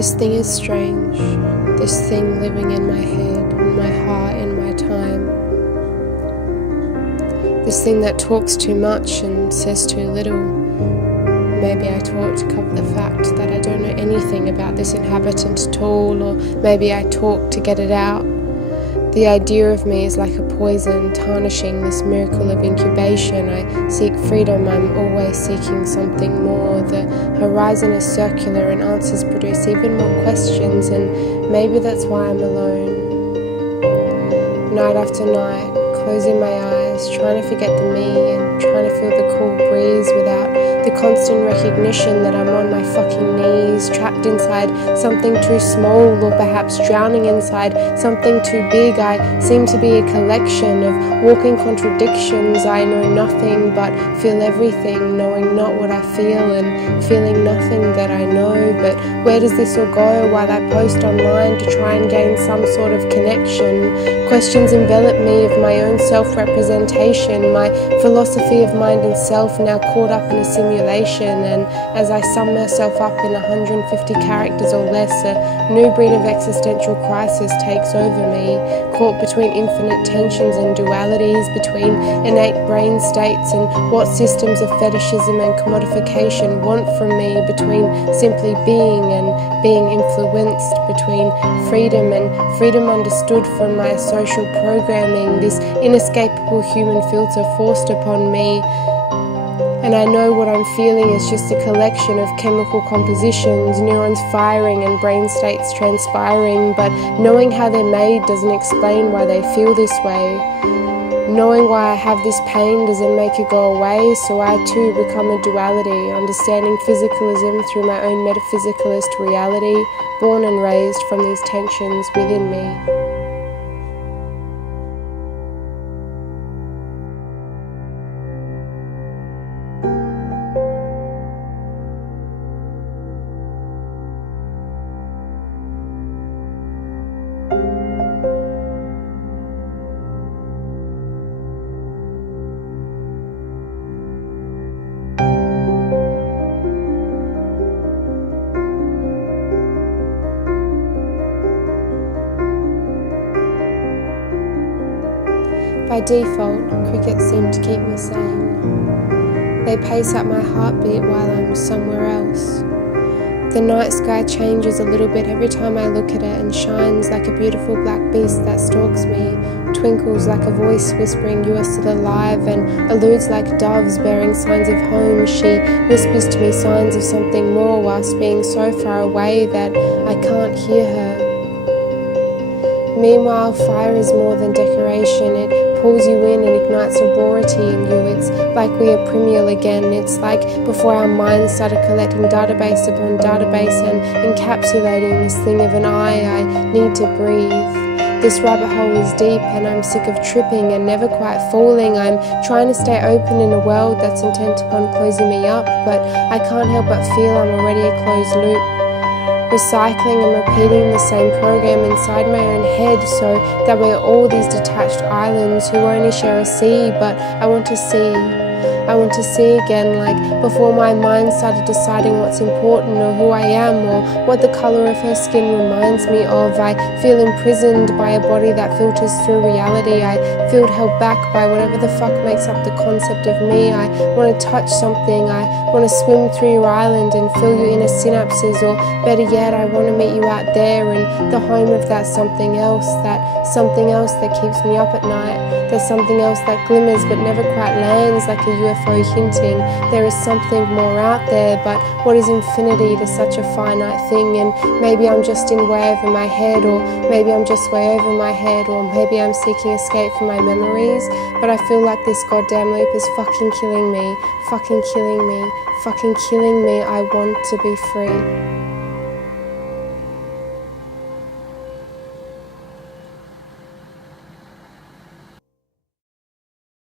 This thing is strange, this thing living in my head, in my heart, in my time. This thing that talks too much and says too little. Maybe I talk to cover the fact that I don't know anything about this inhabitant at all, or maybe I talk to get it out. The idea of me is like a poison, tarnishing this miracle of incubation. I seek freedom, I'm always seeking something more. The horizon is circular and answers produce even more questions, and maybe that's why I'm alone. Night after night, closing my eyes, trying to forget the me and trying to feel the cool breeze without the constant recognition that I'm on my fucking knees, trapped inside something too small, or perhaps drowning inside something too big. I seem to be a collection of walking contradictions. I know nothing but feel everything, knowing not what I feel and feeling nothing that I know. But where does this all go while I post online to try and gain some sort of connection? Questions envelop me of my own self-representation, my philosophy of mind and self now caught up in a simulation, and as I sum myself up in 150 characters or less, a new breed of existential crisis takes over me, caught between infinite tensions and dualities, between innate brain states and what systems of fetishism and commodification want from me, between simply being and being influenced, between freedom and freedom understood from my social programming, this inescapable human filter forced upon me. And I know what I'm feeling is just a collection of chemical compositions, neurons firing and brain states transpiring, but knowing how they're made doesn't explain why they feel this way. Knowing why I have this pain doesn't make it go away, so I too become a duality, understanding physicalism through my own metaphysicalist reality, born and raised from these tensions within me. By default, crickets seem to keep me sane. They pace up my heartbeat while I'm somewhere else. The night sky changes a little bit every time I look at it and shines like a beautiful black beast that stalks me, twinkles like a voice whispering you are still alive, and alludes like doves bearing signs of home. She whispers to me signs of something more whilst being so far away that I can't hear her. Meanwhile, fire is more than decoration. It pulls you in and ignites a roarity in you. It's like we are primeval again. It's like before our minds started collecting database upon database and encapsulating this thing of an I need to breathe. This rabbit hole is deep and I'm sick of tripping and never quite falling. I'm trying to stay open in a world that's intent upon closing me up, but I can't help but feel I'm already a closed loop. Recycling and repeating the same program inside my own head, so that we're all these detached islands who only share a sea. But I want to see again, like before my mind started deciding what's important or who I am or what the colour of her skin reminds me of. I feel imprisoned by a body that filters through reality. I feel held back by whatever the fuck makes up the concept of me. I want to touch something. I want to swim through your island and feel your inner synapses, or better yet, I want to meet you out there in the home of that something else that keeps me up at night. There's something else that glimmers but never quite lands, like a UFO hinting there is something more out there. But what is infinity to such a finite thing? And maybe I'm just in way over my head, or maybe I'm just way over my head, or maybe I'm seeking escape from my memories. But I feel like this goddamn loop is fucking killing me, fucking killing me, fucking killing me. I want to be free.